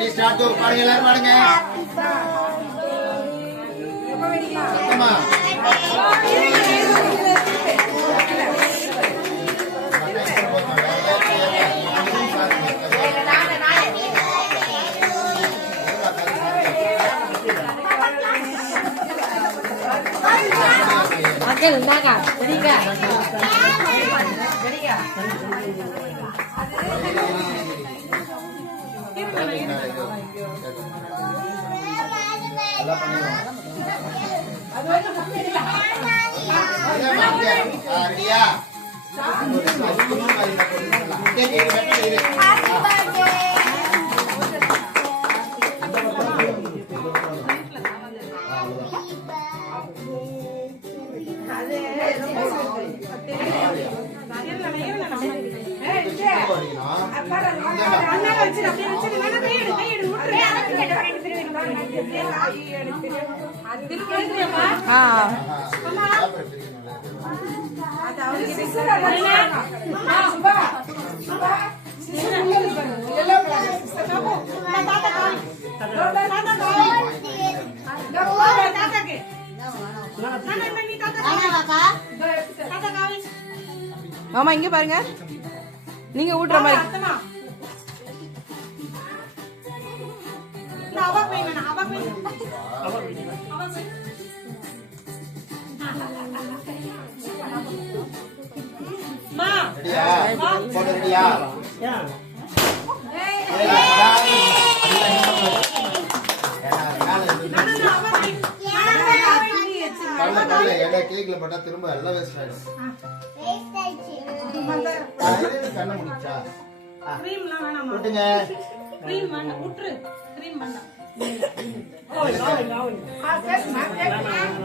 Ready start பாருங்க எல்லாரும் பாருங்க சத்தமா Cái đừng đang à, đi kìa. மாமா இங்க பாருங்க நீங்க ஊட்டுற மாதிரி கேக்ல போட்டா திரும்ப எல்லாம் வேஸ்ட் ஆயிடும் கண்ண முடிச்சா கிரீம்லாம் வேணாமா விட்டுங்க கிரீம் வேண்டாம் விட்டுரு கிரீம் வேண்டாம்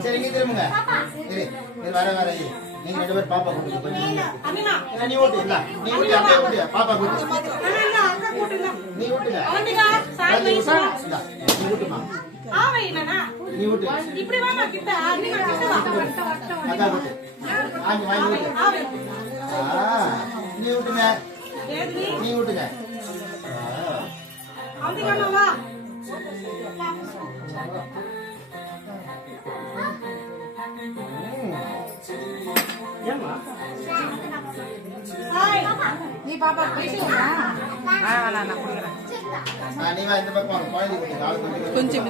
சரி நீ திரும்புங்க வர வர நீங்க ரெண்டு பேரும் பாப்பா கூட்டு நீ ஓட்டு இல்ல நீ ஊட்டி அப்படியே ஊட்டி பாப்பா கூட்டு நீ ஊட்டுங்க நீ ஊட்டுமா நீ ஊட்டு இப்படி வாமா கிட்ட அக்கா கூட்டு வாங்கி வாங்கி ஊட்டு நீ ஊட்டுங்க நீ ஊட்டுங்க வா நீ பாப்பா பேசுறா நான் குடுக்குறேன் நீ வா இந்த பக்கம் குழந்தை கூட்டி கால் கூட்டி கொஞ்சம்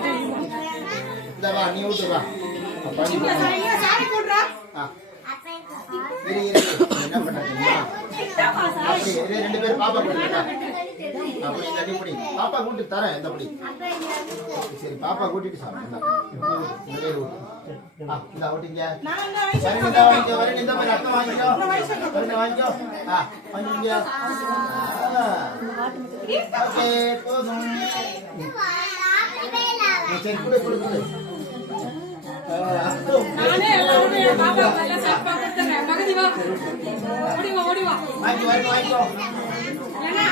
இந்த வா நீ ஊட்டு வா சாரி போடுறா இரு என்ன பண்றீங்க அப்படி ரெண்டு பேரும் பாப்பா கூட்டிட்டா அப்படி தண்ணி குடி பாப்பா கூட்டி தரேன் இந்த படி சரி பாப்பா கூட்டிட்டு சாப்பிடுங்க இந்த ஊட்டு இந்த ஊட்டிங்க இந்த வாங்கிக்கோ வரேன் இந்த மாதிரி அத்தை வாங்கிக்கோ வரேன் வாங்கிக்கோ வாங்கிங்க ஓகே போதும் சரி குடு குடு குடு நானே பாப்பா நல்ல சாப்பா கொடுத்தறேன் மகதி வா ஓடி வா வாங்கிக்கோ ஏனா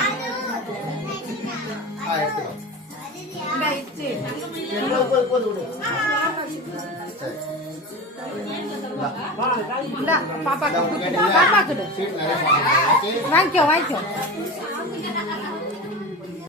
எடுத்துக்கோ இந்த இச்சி போது விடு சரி இந்த பாப்பா பாப்பா கிட்ட சீட் நிறைய வாங்கிக்கோ